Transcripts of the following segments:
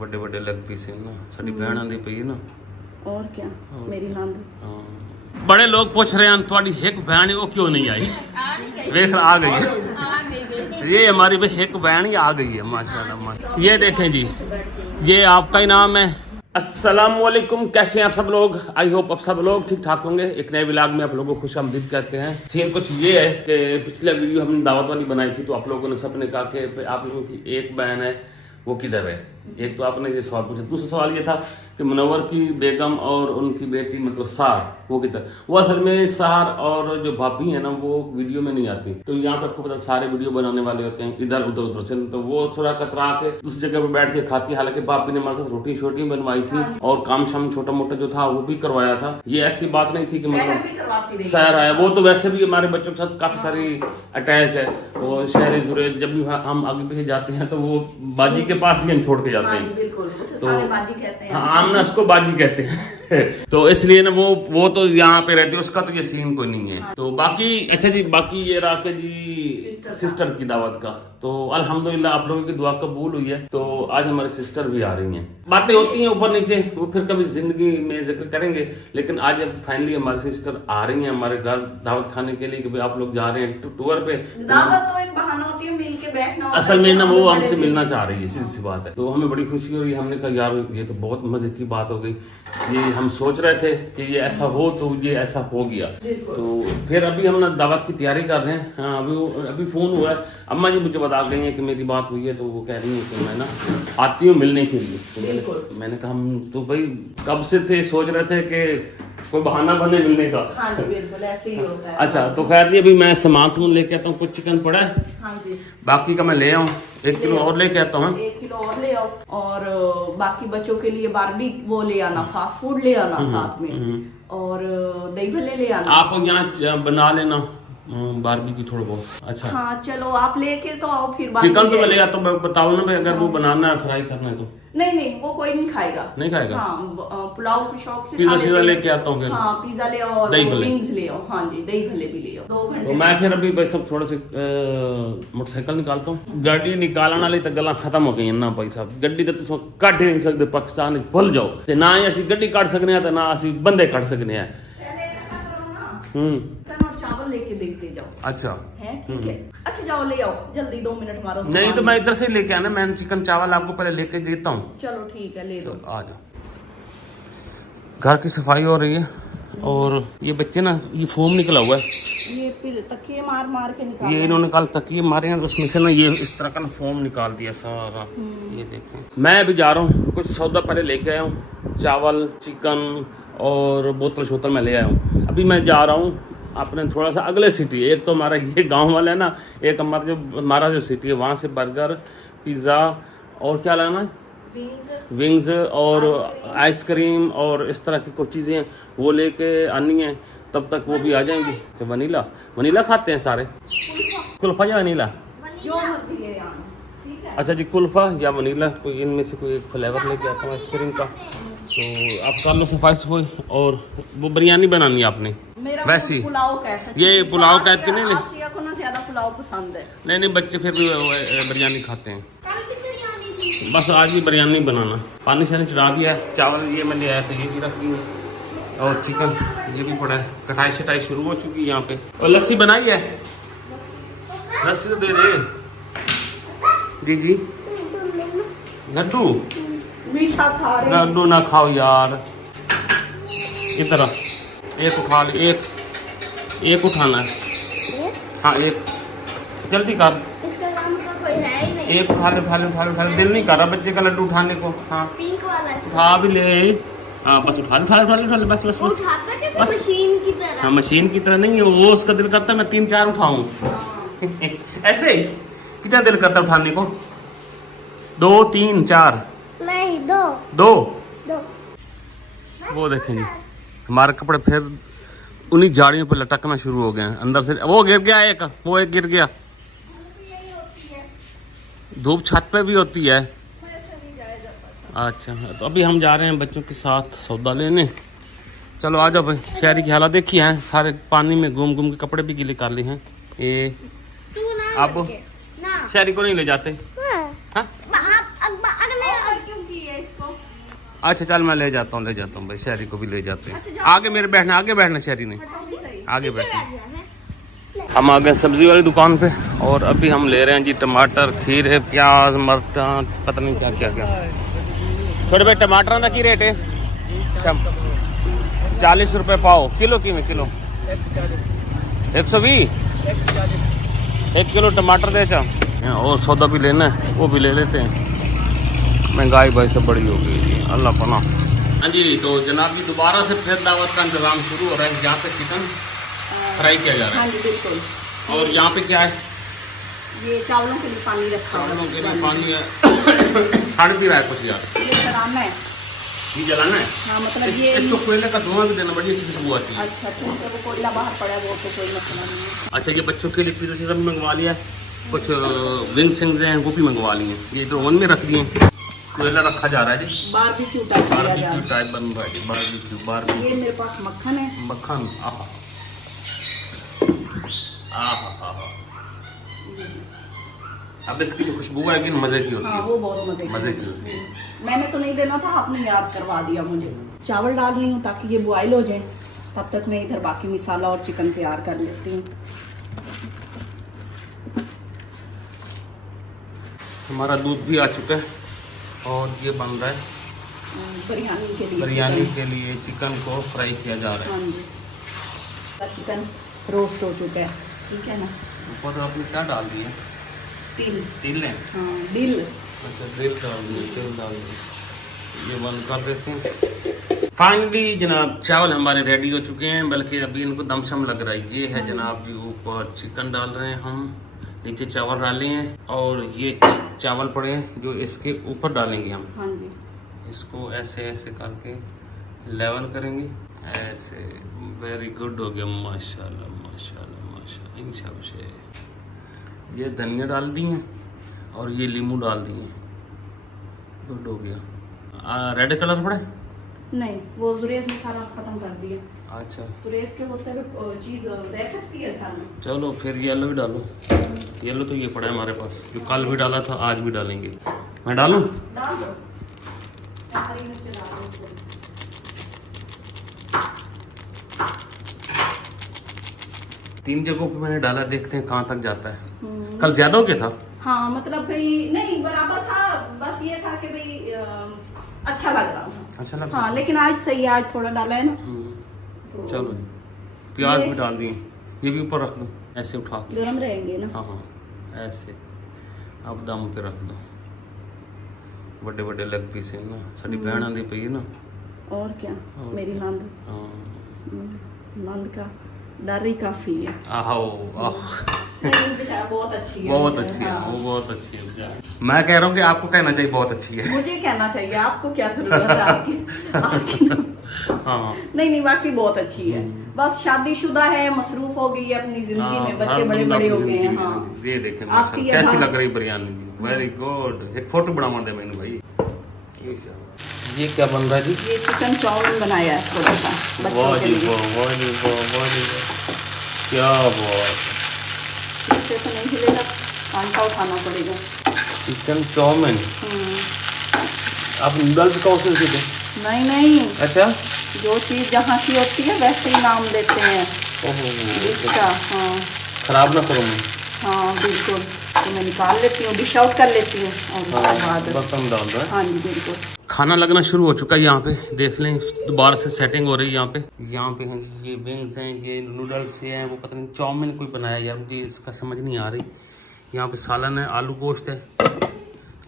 ਵੱਡੇ ਵੱਡੇ leg piece ਨਾ ਸਾਡੀ ਭੈਣ ਆਂਦੀ ਪਈ ਨਾ और क्या मेरी नंद बड़े लोग पूछ रहे हैं तुम्हारी एक बहन है वो क्यों नहीं आई देख आ गई है ये हमारी भाई एक बहन ही आ गई है माशाल्लाह। ये देखें जी ये आपका ही नाम है। अस्सलामुअलैकुम, कैसे हैं आप सब लोग? आई होप आप सब लोग ठीक ठाक होंगे। एक नए व्लॉग में आप लोगों को खुशामदीद कहते हैं। सीन कुछ ये है कि पिछला वीडियो हमने दावत वाली बनाई थी तो आप लोगों ने सबने कहा कि आप लोगों की एक बहन है वो किधर है। एक तो आपने ये सवाल पूछा, दूसरा सवाल ये था कि मुनव्वर की बेगम और उनकी बेटी मतलब सार वो किधर। वो असल में सार और जो भाभी है ना वो वीडियो में नहीं आती। तो यहाँ पर आपको पता सारे वीडियो बनाने वाले होते हैं इधर उधर उधर से, तो वो थोड़ा कतरा के दूसरी जगह पर बैठ के खाती है। हालांकि भाभी ने हमारे साथ रोटी शोटी बनवाई थी और काम शाम छोटा मोटा जो था वो भी करवाया था। ये ऐसी बात नहीं थी कि मतलब शहर आया। वो तो वैसे भी हमारे बच्चों के साथ काफी सारी अटैच है। वो शहरी सुरे जब भी हम आगे पीछे जाते हैं तो वो बाजी के पास ही हम छोड़ के जाते हैं। तो हाँ हम उसको बाजी कहते हैं तो इसलिए ना वो तो यहाँ पे रहती है, उसका तो ये सीन कोई नहीं है। तो बाकी अच्छा जी, बाकी ये रहा के जी सिस्टर की दावत का। तो अल्हम्दुलिल्लाह आप लोगों की दुआ कबूल हुई है। तो आज हमारी सिस्टर भी आ रही हैं। बातें होती हैं ऊपर नीचे, वो फिर कभी जिंदगी में जिक्र करेंगे, लेकिन आज फाइनली हमारी सिस्टर आ रही हैं हमारे घर दावत खाने के लिए कि भाई आप लोग जा रहे हैं टूर पे। दावत तो एक बहाना होती है, मिल के बैठना। असल में ना वो हमसे मिलना चाह रही है, सीधी सी बात है। तो हमें बड़ी खुशी हुई। हमने कहा यार ये तो बहुत मजे की बात हो गई। ये हम सोच रहे थे कि ये ऐसा हो तो ये ऐसा हो गया। तो फिर अभी हम ना दावत की तैयारी कर रहे हैं। हाँ अभी फोन हुआ है, अम्मा जी मुझे बता गई हैं कि मेरी बात हुई है। तो वो कह रही है कि मैं ना आती हूँ मिलने के लिए। तो मैंने कहा हम तो भाई कब से थे सोच रहे थे कि कोई बहाना बने मिलने का। हाँ जी बिल्कुल ऐसे ही होता है। अच्छा तो खैर नहीं, अभी मैं सामान लेके आता हूँ। कुछ चिकन पड़ा है, हाँ जी बाकी का मैं ले आऊँ। 1 किलो और लेके आता हूँ। 1 किलो और ले आओ और बाकी बच्चों के लिए बारबी वो ले आना, फास्ट फूड ले आना साथ में, और दही भल्ले ले आना। आप यहाँ बना लेना बारबी की थोड़ा बहुत। अच्छा हाँ चलो आप लेके तो आओ फिर। चिकन तो मैं ले आता हूँ, बताओ ना भाई अगर वो बनाना है फ्राई करना है तो। नहीं वो कोई नहीं खाएगा। नहीं खाएगा? हाँ पुलाव के शौक से पिज्जा सीधा लेके आता हूँ। हाँ पिज्जा ले आओ और विंग्स ले आओ। हाँ जी दही भल्ले भी ले आओ। 2 घंटे तो मैं फिर अभी भाई सब थोड़ा से मोटरसाइकिल निकालता हूँ। गाड़ी निकालने वाली तो गल्ला खत्म हो गई ना भाई साहब। गड्डी तो तुम कट ही नहीं सकते पाकिस्तान भूल जाओ। ते ना ही असी गड्डी कट सकने हैं, ना असी बंदे कट सकने हैं। चावल लेके देखते जाओ। अच्छा है ठीक है। अच्छा जाओ ले आओ जल्दी, 2 मिनट मारो। नहीं तो मैं इधर से लेके आना, मैं चिकन चावल आपको पहले लेके देता हूँ। चलो ठीक है ले दो। आ जाओ। घर की सफाई हो रही है और ये बच्चे ना ये फोम निकला हुआ है, ये फिर तकिए मार के निकाल। ये इन्होंने कल तकिए मारे हैं तो उसमें से ना ये इस तरह का ना फोम निकाल दिया सारा। ये देखें। मैं अभी जा रहा हूँ, कुछ सौदा पहले लेके आया हूँ, चावल चिकन और बोतल शोतल मैं ले आया हूँ। अभी मैं जा रहा हूँ अपने थोड़ा सा अगले सिटी। एक तो हमारा ये गांव वाला है ना, एक हमारा जो सिटी है वहाँ से बर्गर पिज़्ज़ा और क्या लाना है, विंग्स और आइसक्रीम और इस तरह की कुछ चीज़ें वो लेके आनी है। तब तक वो भी आ जाएंगी। तो वनीला खाते हैं सारे, कुल्फा या वनीला? अच्छा जी कुल्फा या वनीला, कोई इनमें से कोई एक फ्लेवर लेके आता हूँ आइसक्रीम का। तो आप कर लो सफाई और वो बिरयानी बनानी है आपने वैसी। ये पुलाव कहते नहीं ज्यादा पुलाव पसंद है। नहीं बच्चे फिर भी बिरयानी खाते हैं। बस आज भी बिरयानी बनाना। पानी शानी चढ़ा दिया है। चावल ये मैं ले आया था, ये भी रख दी और चिकन ये भी पड़ा है। कटाई शटाई शुरू हो चुकी है यहाँ पे। और लस्सी बनाई है, लस्सी तो दे दे जी। लड्डू मीठा खा रहे, लड्डू ना खाओ यार। इधर एक उठा ले, एक उठाना है। हाँ एक जल्दी कर, कोई है ही नहीं। एक उठा ले। दिल नहीं कर रहा बच्चे का लड्डू उठाने को। हाँ पिंक वाला उठा भी ले। हाँ बस उठा ले बस उठाता कैसे मशीन की तरह? हाँ मशीन की तरह नहीं है वो, उसका दिल करता है मैं 3-4 उठाऊं। ऐसे कितना दिल करता है उठाने को? 2 3 4 नहीं 2 वो देखें जी हमारे कपड़े फिर उन्हीं झाड़ियों पर लटकना शुरू हो गए हैं अंदर से। वो गिर गया एक, वो एक गिर गया। धूप छत पे भी होती है। अच्छा तो अभी हम जा रहे हैं बच्चों के साथ सौदा लेने। चलो आ जाओ भाई। शहरी की हालत देखी है, सारे पानी में घूम के कपड़े भी गीले कर लिए हैं। ये आप शहरी को नहीं ले जाते? हाँ? अच्छा चल मैं ले जाता हूँ भाई, शहरी को भी ले जाते हैं। आगे मेरे बैठना, आगे बैठना शहरी ने, आगे बैठना। हम आ गए सब्जी वाली दुकान पे और अभी हम ले रहे हैं जी टमाटर, खीरे, प्याज, मरचां, पता नहीं क्या क्या क्या। थोड़े भाई टमाटर का की रेट है? 40 रुपये पाओ। किलो की में किलो 120। 1 किलो टमाटर दे चा। और सौदा भी लेना है वो भी ले लेते हैं। महंगाई भाई से बड़ी हो गई, अल्लाह पना। हाँ जी, तो जनाब जी दोबारा से फिर दावत का इंतजाम शुरू हो रहा है। यहाँ पे चिकन फ्राई किया जा रहा है। हाँ जी बिल्कुल। और यहाँ पे क्या है? ये चावलों के लिए पानी रखा हुआ है। चावलों के लिए पानी है। सड़ भी रहा है कुछ यार। ये जलाना है। ये जलाना है? हाँ मतलब ये इसको कोयले का धुआं भी देना, बड़ी अच्छी खुशबू आती है। अच्छा ठीक है, वो कोयला बाहर पड़ा है वो तो कोई मसला नहीं है। अच्छा, ये बच्चों के लिए पिज़्ज़ा चीज़ा भी मंगवा लिया है। कुछ विंग्स हैं वो भी मंगवा लिए। ये तो ओवन में रख दिए, कोयला रखा जा रहा है जी। बारबेक्यू टाइप किया जा रहा है। टाइप बन रहा है जी, बारबेक्यू। ये मेरे पास मक्खन है। मक्खन, आहा आहा। अब इसकी जो खुशबू है कि मजे की होती है। हाँ वो बहुत मजे की होती है। मैंने तो नहीं देना था, आपने याद करवा दिया मुझे। चावल डाल रही हूँ ताकि ये बॉयल हो जाए, तब तक मैं इधर बाकी मसाला और चिकन तैयार कर लेती हूँ। हमारा दूध भी आ चुका है और ये बन रहा है बिरयानी के लिए चिकन को फ्राई किया जा रहा है। हाँ जी, चिकन रोस्ट हो चुका है, ठीक है ना। ऊपर आपने क्या डाल दिया? तिल है। हाँ दिल। अच्छा तिल डाल दिए, तिल डाल दिए। ये बंद कर देते हैं। फाइनली जनाब चावल हमारे रेडी हो चुके हैं, बल्कि अभी इनको दमशम लग रहा है। ये है जनाब जी, ऊपर चिकन डाल रहे हैं हम, नीचे चावल डाले हैं और ये चावल पड़े हैं जो इसके ऊपर डालेंगे हम। हाँ जी, इसको ऐसे ऐसे करके लेवल करेंगे ऐसे। वेरी गुड हो गया, माशाल्लाह माशाल्लाह माशाल्लाह। इन सब से ये धनिया डाल दी हैं और ये नींबू डाल दिए। गुड हो गया। रेड कलर पड़े? नहीं, वो सुरेश ने सारा खत्म कर दिया। अच्छा, सुरेश के होते हुए चीज रह सकती है खाने। चलो फिर येलो भी डालो। येलो तो ये पड़ा है हमारे पास, जो कल भी डाला था आज भी डालेंगे। मैं डालूं? डाल दो। हरी मिर्च डाल दो। तीन जगहों पे मैंने डाला, देखते हैं कहाँ तक जाता है। कल ज्यादा हो गया था। हाँ मतलब भाई नहीं बराबर था, बस ये था कि भाई अच्छा लग रहा था। अच्छा लगा। हाँ लेकिन आज सही है, आज थोड़ा डाला है ना। तो चलो प्याज भी डाल दिए, ये भी ऊपर रख दो ऐसे उठा के। गरम रहेंगे ना। हाँ हाँ ऐसे। अब दम पे रख दो। बड़े बड़े लेग पीस है ना, साड़ी बहन आंदी पई है ना। और क्या, मेरी नंद। हाँ नंद का डर ही काफी है। आहो नहीं बेचारा बहुत अच्छी है। बहुत अच्छी है वो, बहुत अच्छी है बेचारा। मैं कह रहा हूँ कि आपको कहना चाहिए बहुत अच्छी है। मुझे कहना चाहिए, आपको क्या जरूरत है आपकी। हाँ नहीं वाकई बहुत अच्छी है। बस शादीशुदा है, मसरूफ हो गई है अपनी जिंदगी में, बच्चे बड़े बड़े हो गए हैं। हाँ ये देखें आपकी कैसी लग रही बिरयानी जी। Very good. एक फोटो बना मार दे मैंने भाई। ये क्या बन रहा है जी? ये चिकन चाउमीन बनाया है थोड़ा सा बच्चों के लिए। क्या बात। इससे तो नहीं हिलेगा, आटा उठाना पड़ेगा। Chicken chowmein. आप नूडल्स कौन से थे? नहीं अच्छा, जो चीज़ जहाँ की होती है वैसे ही नाम देते हैं इसका। हाँ खराब ना करो मैं। हाँ बिल्कुल, तो मैं निकाल लेती हूँ, डिश आउट कर लेती हूँ और उसके बाद बर्तन डाल दो। हाँ जी बिल्कुल। खाना लगना शुरू हो चुका है यहाँ पे, देख लें दोबारा से सेटिंग हो रही है यहाँ पे। यहाँ पे हैं ये विंग्स हैं, ये नूडल्स हैं, वो पता नहीं चाउमीन कोई बनाया यार, मुझे इसका समझ नहीं आ रही। यहाँ पे सालन है, आलू गोश्त है,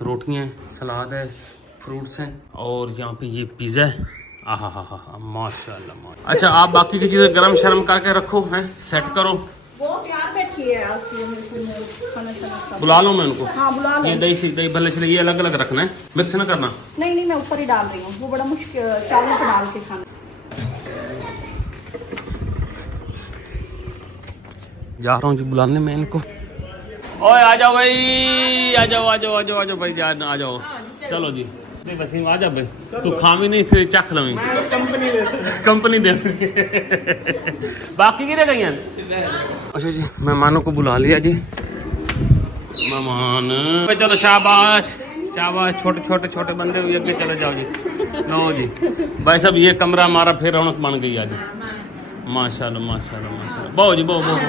रोटियाँ हैं, सलाद है, फ्रूट्स हैं और यहाँ पे ये पिज़्ज़ा है। आहा हा हा माशाल्लाह माशाल्लाह। अच्छा आप बाकी की चीज़ें गरम शरम करके रखो हैं, सेट करो। वो प्यार बैठी है खाना। बुला लो मैं उनको। हाँ बुला लो। ये दही भले चले, ये अलग अलग रखना है, मिक्स ना करना। नहीं मैं ऊपर ही डाल रही हूँ, वो बड़ा मुश्किल चावल पे डाल के खाना। जा रहा हूँ जी बुलाने में इनको। ओए आ जाओ भाई, आ जाओ भाई जान, आ जाओ। चलो जी वसीम आ जा भाई, तू खामी नहीं फिर चख लवी कंपनी दे। बाकी किधर गई हैं? अच्छा जी मेहमानों को बुला लिया जी। मेहमान चलो शाबाश। शाबाश, छोटे छोटे छोटे बंदे भी अगे चले जाओ जी। लो जी भाई साहब, ये कमरा हमारा फिर रौनक बन गई आज। माशाल्लाह माशाल्लाह माशाल्लाह। बहुत जी बहुत बहुत।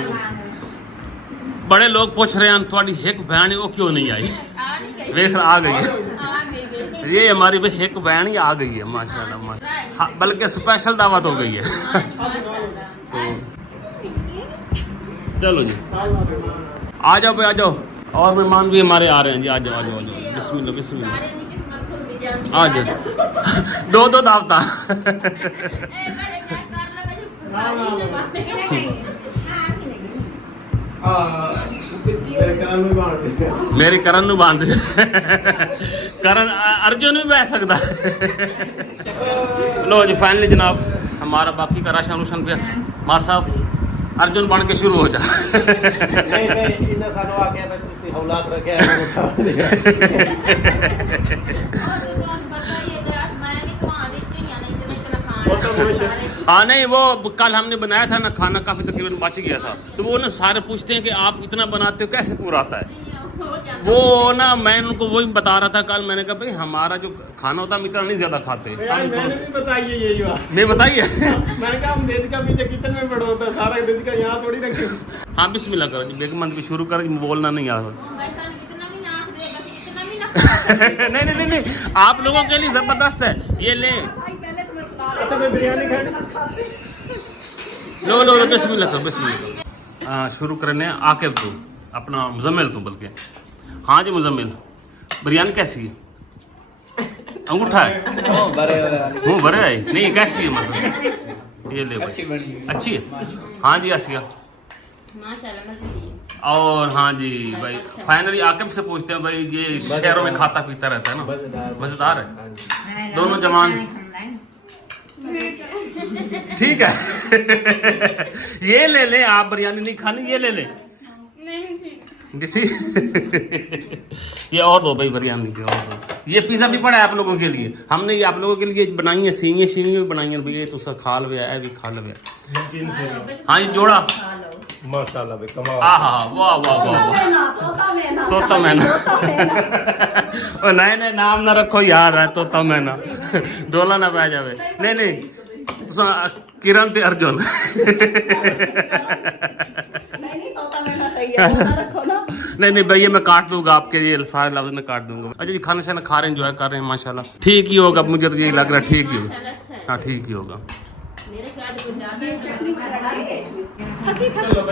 बड़े लोग पूछ रहे हैं थोड़ी एक बहन वो क्यों नहीं आई। वेख आ गई है, ये हमारी भाई एक बहन ही आ गई है माशाल्लाह माशाल्लाह। हाँ, बल्कि स्पेशल दावत हो गई है। चलो जी आ जाओ भाई, आ जाओ। और मेहमान भी हमारे आ रहे हैं जी, आ जाओ आ जाओ आ जाओ। बिस्मिल्लाह बिस्मिल्लाह, आ जाओ। दो दो दावता। मेरी करण नू बांध करण अर्जुन भी बह सकता। लो जी फाइनली जनाब हमारा बाकी का राशन रूशन पे मार साहब अर्जुन बन के शुरू हो जा। हाँ नहीं, वो कल हमने बनाया था ना खाना, काफी तकरीबन बच गया था, तो वो ना सारे पूछते हैं कि आप इतना बनाते हो कैसे पूरा आता है। वो ना मैं उनको वही बता रहा था कल, मैंने कहा भाई हमारा जो खाना होता है हम इतना नहीं ज्यादा खाते। मैंने भी बताई है यही बात। नहीं बताइए। मैंने कहा हम देश का पीछे किचन में बड़ा होता है, सारा देश का यहाँ थोड़ी रखे। हाँ बिस्मिल्लाह करो जी, बेगम भी शुरू कर, बोलना नहीं आ रहा। नहीं नहीं नहीं, आप लोगों के लिए जबरदस्त है, ये ले। अच्छा मैं बिरयानी खाने। लो लो लो बिस्मिल्लाह करो बिस्मिल्लाह। हाँ शुरू करने आके तू अपना मुजम्मिल तू बल्कि। हाँ जी मुजम्मिल, बिरयानी कैसी है? अंगूठा है वो भरे आई नहीं, कैसी है मतलब? ये ले भाई, अच्छी है। हाँ जी आसिया, और हाँ जी भाई फाइनली आकिब से पूछते हैं भाई, ये शहरों में खाता पीता रहता है ना, मजेदार है दोनों जवान। ठीक है। ये ले ले, आप बिरयानी नहीं खानी, ये ले ले। ठीक। ये और दो भाई बिरयानी के, और दो। ये पिज़्ज़ा भी पड़ा है आप लोगों के लिए, हमने ये आप लोगों के लिए बनाई है, सीवियाँ सीवियाँ भी बनाई है भैया, तो सर खा लो है भी खा लो। हाँ ये जोड़ा माशाल्लाह भाई कमाल। हाँ हाँ वाह वाह वाह, तोता मैना। नए नए नाम ना रखो यार, है तोता मैना, डोला ना पै जावे। नहीं नहीं किरण ते अर्जुन। नहीं नहीं भैया मैं काट दूंगा आपके ये सारे लफ्ज में काट दूंगा। अच्छा जी खाना शाना खा रहे हैं, एंजॉय कर रहे हैं माशाल्लाह, ठीक ही होगा, मुझे तो यही लग रहा है ठीक ही होगा। हाँ ठीक ही होगा।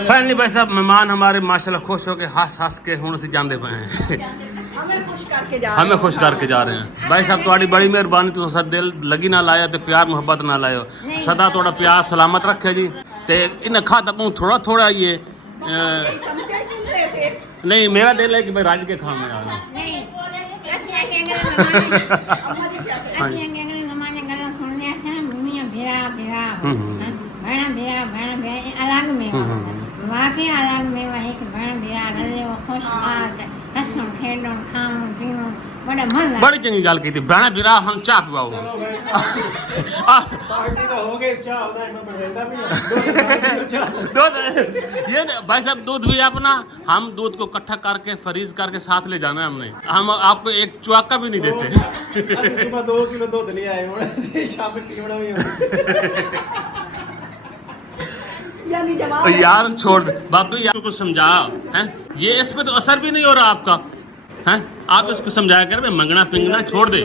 फाइनली भाई साहब मेहमान हमारे माशाल्लाह खुश हो के हंस हंस के हुण से जाते पे हैं। हमें खुश करके जा रहे हैं भाई साहब, तुम्हारी बड़ी मेहरबानी, तो सद दिल लगी ना लाया तो प्यार मोहब्बत ना लायो, सदा थोड़ा प्यार सलामत रखे जी। ते इन खाता पाऊँ थोड़ा थोड़ा ये नहीं, मेरा दिल है कि भाई राज के खाने आ रहा। बड़ी चंगी गल की थी भैणा बिरा, हम चाह पिवाओ। दूध ये भाई साहब दूध भी अपना, हम दूध को इकट्ठा करके फ्रीज करके साथ ले जाना है हमने, हम आपको एक चुआका भी नहीं देते। सुबह 2 किलो दूध ले आए, शाम में पीवड़ा भी यार छोड़ दे बाबू, यार को समझा है, ये इस पे तो असर भी नहीं हो रहा आपका है, आप इसको समझाया कर मंगना पिंगना छोड़ दे,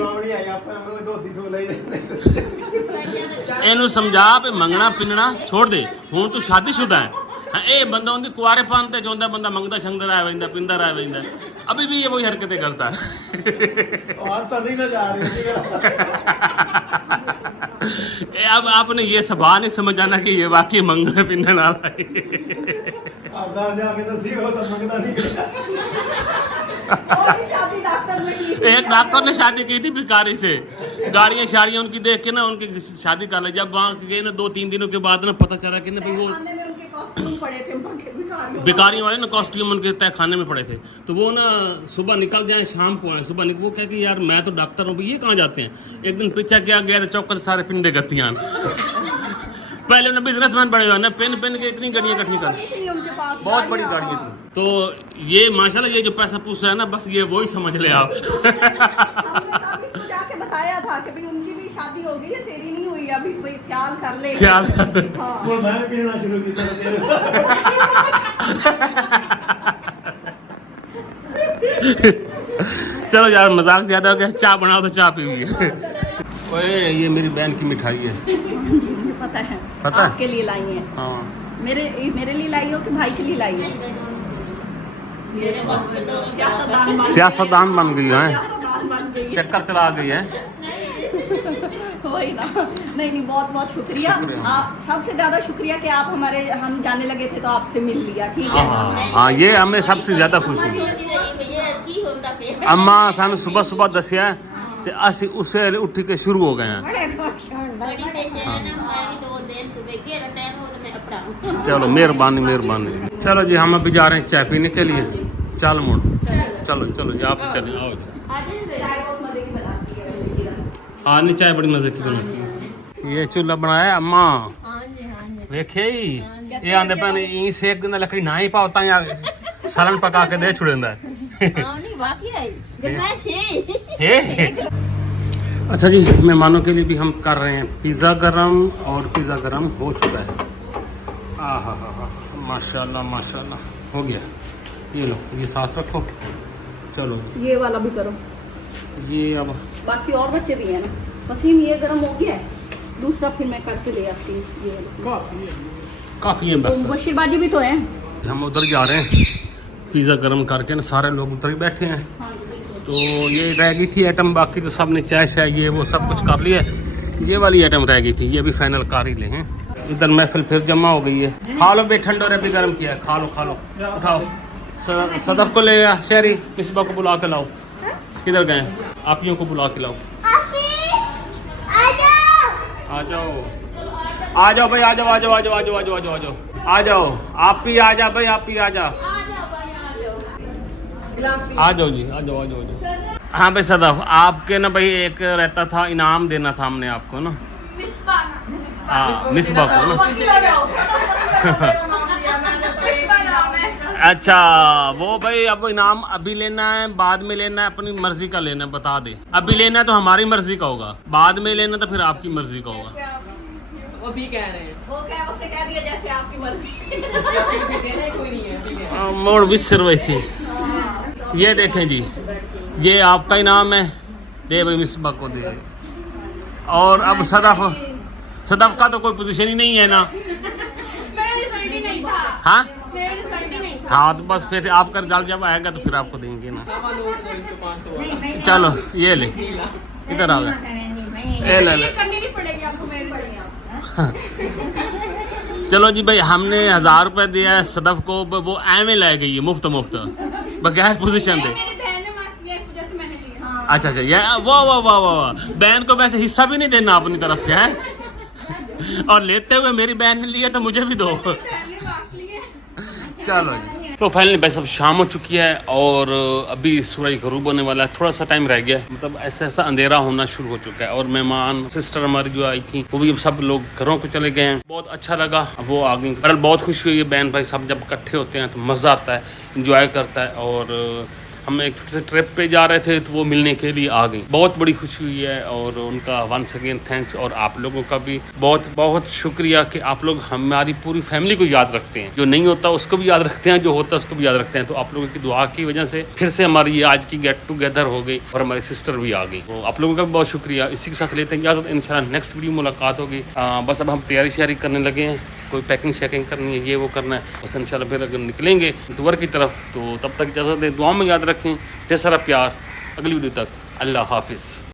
इनू समझा पे मंगना पिंगना छोड़ दे। हूँ तू शादीशुदा है, ये बंदा उनकी कुआरे पान ते चाहता, बंदा मंगदा शंगदा रह वेंदा पिंदा रह वेंदा, अभी भी ये वही हरकतें करता है। अब आपने ये सबा नहीं समझ आना कि ये वाकई मंगना पिंडा ना लाए। एक डॉक्टर ने शादी की थी भिखारी से, गाड़ियाँ शाड़ियाँ उनकी देख के ना उनकी शादी कर ली, जब वहाँ गए ना 2-3 दिनों के बाद ना पता चला कि ना भाई वो भिखारियों वाले ना कॉस्ट्यूम उनके तय खाने में पड़े थे, तो वो ना सुबह निकल जाए शाम को आए, सुबह वो कह कि यार मैं तो डॉक्टर हूँ, ये कहाँ जाते हैं। एक दिन पीछा क्या गया तो चौकल सारे पिंडे गत्तियाँ। पहले उन्हें बिजनेसमैन बड़े हुए ना, पेन पेन के इतनी गाड़ियाँ इकट्ठी कर, बहुत बड़ी गाड़ियाँ थी। तो ये माशाल्लाह ये जो पैसा पूछा है ना, बस ये वही समझ ले आप। हमने तब इसको जाके बताया था कि भाई उनकी भी शादी हो गई है, तेरी नहीं हुई अभी, भाई ख्याल कर ले। ख्याल हाँ। वो मैं पीना शुरू किया चलो यार मजाक ज्यादा हो गया, चाय बनाओ तो चाय पीऊंगी। ओए ये मेरी बहन की मिठाई है। जी मुझे पता है, पता है? आपके लिए लाई है। हाँ मेरे लिए लाई हो कि भाई के लिए लाई हो? सियासतदान बन गई है, सियासतदान बन गई है। चक्कर चला गई है। वही ना। नहीं बहुत बहुत शुक्रिया। सबसे ज्यादा शुक्रिया कि आप हम जाने लगे थे तो आपसे मिल लिया। ठीक है। हाँ ये हमें सबसे ज्यादा खुशी है। अम्मा सानू सुबह सुबह दसिया ते असी उसे उठ के शुरू हो गए हैं। चलो मेहरबानी मेहरबानी। चलो जी हम अभी जा रहे हैं चाय पीने के लिए। चल मोड़ चलो चलो जी आप चले आओ। हाँ नहीं चाय बड़ी मजे की बनती है। ये चूल्हा बनाया अम्मा वेखे ही ये आंदे पानी ई सेक दिन लकड़ी ना ही पाओ तां सालन पका के दे छुड़ेंदा है। अच्छा जी मेहमानों के लिए भी हम कर रहे हैं पिज़्ज़ा गरम, और पिज़्ज़ा गरम हो चुका है। हा माशाल्लाह माशाल्लाह हो गया। ये लो ये साथ रखो। चलो ये वाला भी करो। ये अब बाकी और बच्चे भी हैं ना। वसीम ये गर्म हो गया है, दूसरा फिर मैं करके ले आती हूँ। ये काफ़ी है बस। बशीरबाजी भी तो है। हम उधर जा रहे हैं पिज़्ज़ा गरम करके ना, सारे लोग उधर ही बैठे हैं। तो ये रह गई थी आइटम, बाकी तो सब ने चाय शाय ये वो सब कुछ कर लिया। ये वाली आइटम रह गई थी, ये भी फाइनल कर ही ले हैं। इधर महफिल फिर जमा हो गई है। खा लो बे, ठंडोरे भी गर्म किया है, खा लो उठाओ। सदफ को ले आ शहरी, मिसबा को बुला के लाओ। किधर गए? आपियों को बुला के लाओ। आ जाओ भाई, आ जाओ आ जाओ। आप ही आ जा भाई, आप ही आ जा। आ जाओ जी आ जाओ। हाँ भाई सदफ आपके ना भाई एक रहता था, इनाम देना था हमने आपको ना। हाँ मिसबा को ना। अच्छा वो भाई अब इनाम अभी लेना है बाद में लेना है, अपनी मर्जी का लेना है, बता दे। अभी लेना है तो हमारी मर्जी का होगा, बाद में लेना तो फिर आपकी मर्जी का होगा। वो भी कह रहे हैं, वो क्या उसने कह दिया जैसे आपकी मर्जी। कोई नहीं है। मोड़ विसर वैसे। ये देखें जी ये आपका इनाम है, दे भाई मिसबा को दे। और अब सदफ का तो कोई पोजीशन ही नहीं है ना। हाँ हाँ तो बस फिर आपका रिजल्ट जब आएगा तो फिर आपको देंगे ना। चलो ये ले इधर आ गए। चलो जी भाई हमने 1000 रुपये दिया है सदफ को, वो एम ले गई है मुफ्त बगैर पोजीशन दे। अच्छा ये वाह बहन को वैसे हिस्सा भी नहीं देना अपनी तरफ से है। और लेते हुए मेरी बहन ने लिया तो मुझे भी दो। चलो जी तो फाइनली भाई सब शाम हो चुकी है और अभी सूरज गरूब होने वाला है। थोड़ा सा टाइम रह गया, मतलब ऐसा अंधेरा होना शुरू हो चुका है। और मेहमान सिस्टर हमारी जो आई थी वो भी अब सब लोग घरों को चले गए हैं। बहुत अच्छा लगा वो आ गई। पर बहुत खुशी हुई है, बहन भाई सब जब इकट्ठे होते हैं तो मज़ा आता है, इंजॉय करता है। और हम एक छोटे से ट्रिप पे जा रहे थे तो वो मिलने के लिए आ गई। बहुत बड़ी खुशी हुई है और उनका वंस अगेन थैंक्स। और आप लोगों का भी बहुत बहुत शुक्रिया कि आप लोग हमारी पूरी फैमिली को याद रखते हैं। जो नहीं होता उसको भी याद रखते हैं, जो होता है उसको भी याद रखते हैं। तो आप लोगों की दुआ की वजह से फिर से हमारी ये आज की गेट टुगेदर हो गई और हमारी सिस्टर भी आ गई। तो आप लोगों का भी बहुत शुक्रिया। इसी के साथ लेते हैं इजाज़त, इंशाल्लाह नेक्स्ट वीडियो मुलाकात होगी। बस अब हम तैयारी श्यारी करने लगे हैं, कोई पैकिंग शैकिंग करनी है, ये वो करना है। बस इंशाल्लाह फिर अगर निकलेंगे टूर की तरफ तो तब तक इजाज़त दें। दुआ में याद रखें, ढेर सारा प्यार। अगली वीडियो तक अल्लाह हाफिज़।